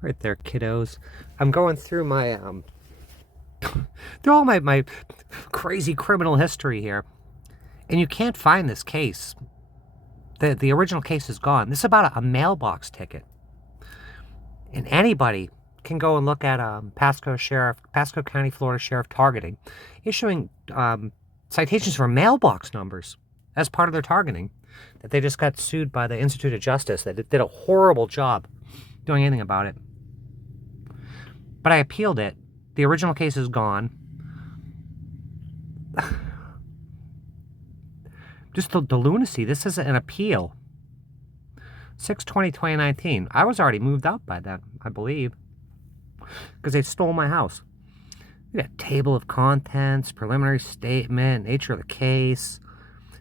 Right there, kiddos. I'm going through my through all my crazy criminal history here, and you can't find this case. The original case is gone. This is about a mailbox ticket, and anybody can go and look at Pasco County, Florida Sheriff targeting, issuing citations for mailbox numbers as part of their targeting. That they just got sued by the Institute of Justice. That did a horrible job doing anything about it. But I appealed it. The original case is gone. Just the lunacy. This is an appeal. 6/20/2019. I was already moved out by then, I believe, because they stole my house. We got table of contents, preliminary statement, nature of the case,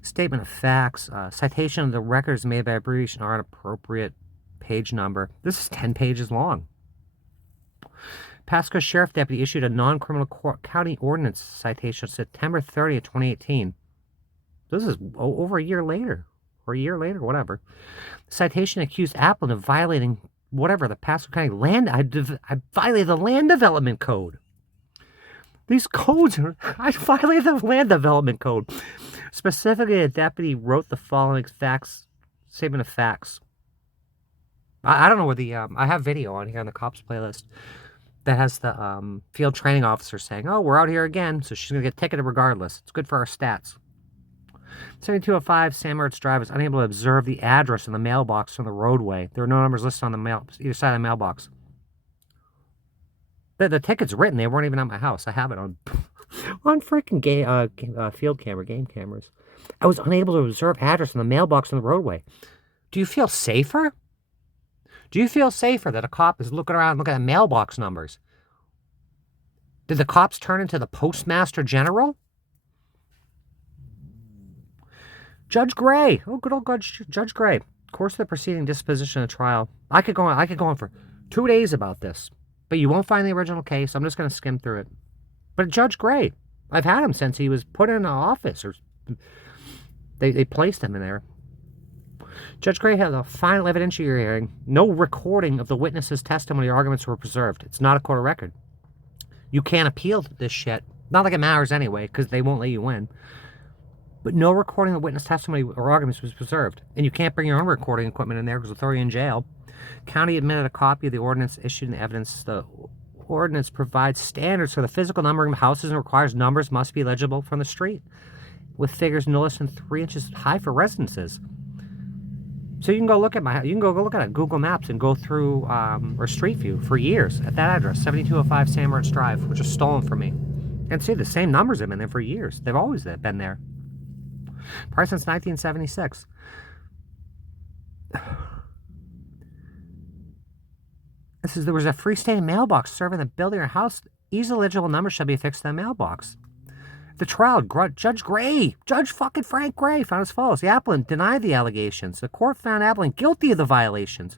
statement of facts, citation of the records made by abbreviation are inappropriate, page number. This is 10 pages long. Pasco Sheriff Deputy issued a non-criminal county ordinance citation September 30th, 2018. This is over a year later, or a year later, whatever. The citation accused applicant of violating whatever, the Pasco County land. I violated the land development code. These codes are, I violated the land development code. Specifically, a deputy wrote the following facts, statement of facts. I don't know where I have video on here on the cops playlist that has the field training officer saying, oh, we're out here again, so she's going to get ticketed regardless. It's good for our stats. 7205 San Moritz Drive is unable to observe the address in the mailbox from the roadway. There are no numbers listed on the either side of the mailbox. The ticket's written. They weren't even at my house. I have it on freaking field camera, game cameras. I was unable to observe address in the mailbox on the roadway. Do you feel safer? Do you feel safer that a cop is looking around looking at mailbox numbers? Did the cops turn into the Postmaster General? Judge Gray. Oh, good old Judge Gray. Course of the proceeding, disposition of the trial. I could go on for 2 days about this. But you won't find the original case. I'm just going to skim through it. But Judge Gray, I've had him since he was put in office, or they placed him in there. Judge Gray had a final evidentiary hearing. No recording of the witness's testimony or arguments were preserved. It's not a court of record. You can't appeal this shit. Not like it matters anyway, because they won't let you win. But no recording of witness testimony or arguments was preserved. And you can't bring your own recording equipment in there because they'll throw you in jail. County admitted a copy of the ordinance issued in the evidence. The ordinance provides standards for the physical numbering of houses and requires numbers must be legible from the street, with figures no less than 3 inches high for residences. So you can go look at it Google Maps and go through or Street View for years at that address, 7205 San Moritz Drive, which was stolen from me, and see the same numbers have been there for years. They've always been there, probably since 1976. There was a freestanding mailbox serving the building or house. Easily legible numbers shall be affixed to the mailbox. The trial, Judge fucking Frank Gray found as follows. The applicant denied the allegations. The court found applicant guilty of the violations.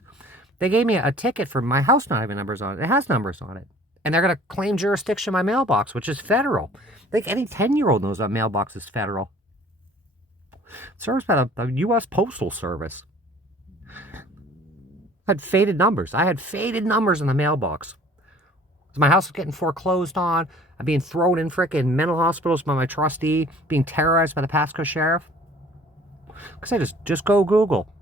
They gave me a ticket for my house not having numbers on it. It has numbers on it. And they're going to claim jurisdiction of my mailbox, which is federal. I think any 10-year-old knows that mailbox is federal. Served by the U.S. Postal Service. I had faded numbers in the mailbox. My house was getting foreclosed on. I'm being thrown in frickin' mental hospitals by my trustee. Being terrorized by the Pasco Sheriff. Because I just go Google.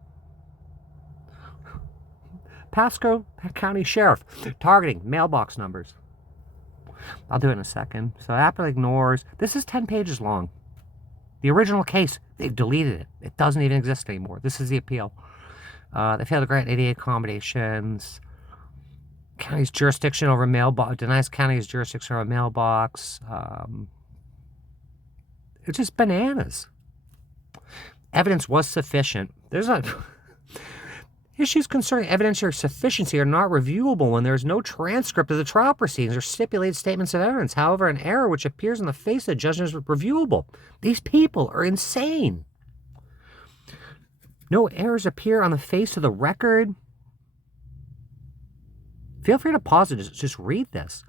Pasco County Sheriff. Targeting mailbox numbers. I'll do it in a second. So Apple ignores. This is 10 pages long. The original case, they've deleted it. It doesn't even exist anymore. This is the appeal. They failed to grant 88 accommodations. County's jurisdiction over mailbox, denies county's jurisdiction over mailbox. It's just bananas. Evidence was sufficient. There's not issues concerning evidentiary sufficiency are not reviewable when there is no transcript of the trial proceedings or stipulated statements of evidence. However, an error which appears on the face of the judgment is reviewable. These people are insane. No errors appear on the face of the record. Feel free to pause and just read this.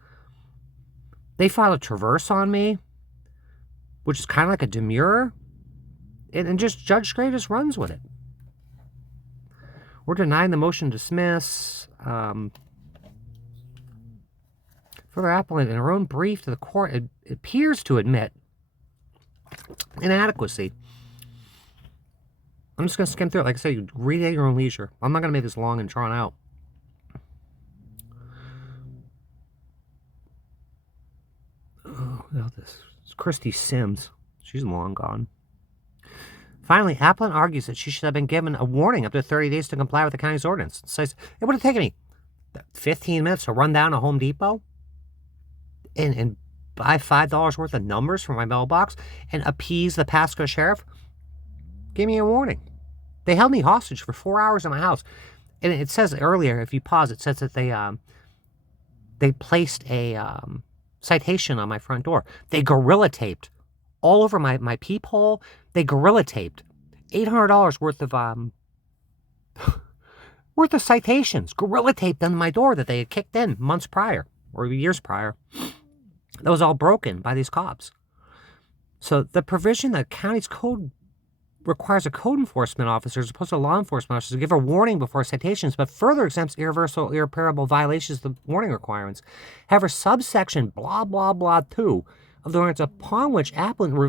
They file a traverse on me, which is kind of like a demurrer, and just Judge Gray just runs with it. We're denying the motion to dismiss. Further, applicant in her own brief to the court it appears to admit inadequacy. I'm just going to skim through it. Like I said, you read at your own leisure. I'm not going to make this long and drawn out. Oh, this is Christy Sims. She's long gone. Finally, applicant argues that she should have been given a warning up to 30 days to comply with the county's ordinance. It says it would have taken me 15 minutes to run down to Home Depot and buy $5 worth of numbers from my mailbox and appease the Pasco sheriff. Give me a warning. They held me hostage for 4 hours in my house. And it says earlier, if you pause, it says that they placed a citation on my front door. They gorilla taped all over my peephole. They gorilla taped $800 worth of citations. Gorilla taped on my door that they had kicked in months prior or years prior. That was all broken by these cops. So the provision that county's code requires a code enforcement officer as opposed to a law enforcement officer to give a warning before citations, but further exempts irreparable violations of the warning requirements. However, subsection blah, blah, blah 2 of the ordinance upon which applicant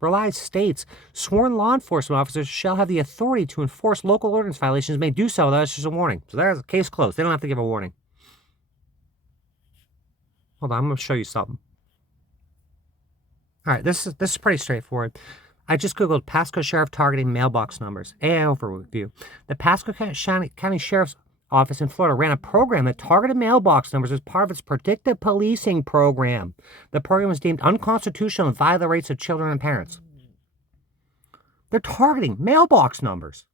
relies states sworn law enforcement officers shall have the authority to enforce local ordinance violations may do so without just a warning. So there's a case closed. They don't have to give a warning. Hold on, I'm going to show you something. All right, this is pretty straightforward. I just Googled Pasco Sheriff targeting mailbox numbers. AI overview. The Pasco County Sheriff's Office in Florida ran a program that targeted mailbox numbers as part of its predictive policing program. The program was deemed unconstitutional and violated the rights of children and parents. They're targeting mailbox numbers.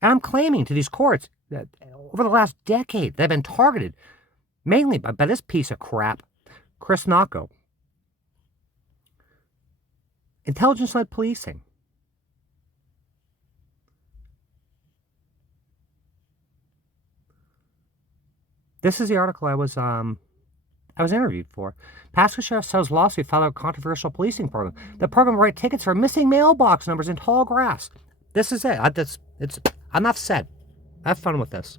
And I'm claiming to these courts that over the last decade, they've been targeted mainly by this piece of crap, Chris Nocco. Intelligence-led policing. This is the article I was interviewed for. Pasco Sheriff sells lawsuit filed a controversial policing program. The program will write tickets for missing mailbox numbers in tall grass. This is it. Enough said. Have fun with this.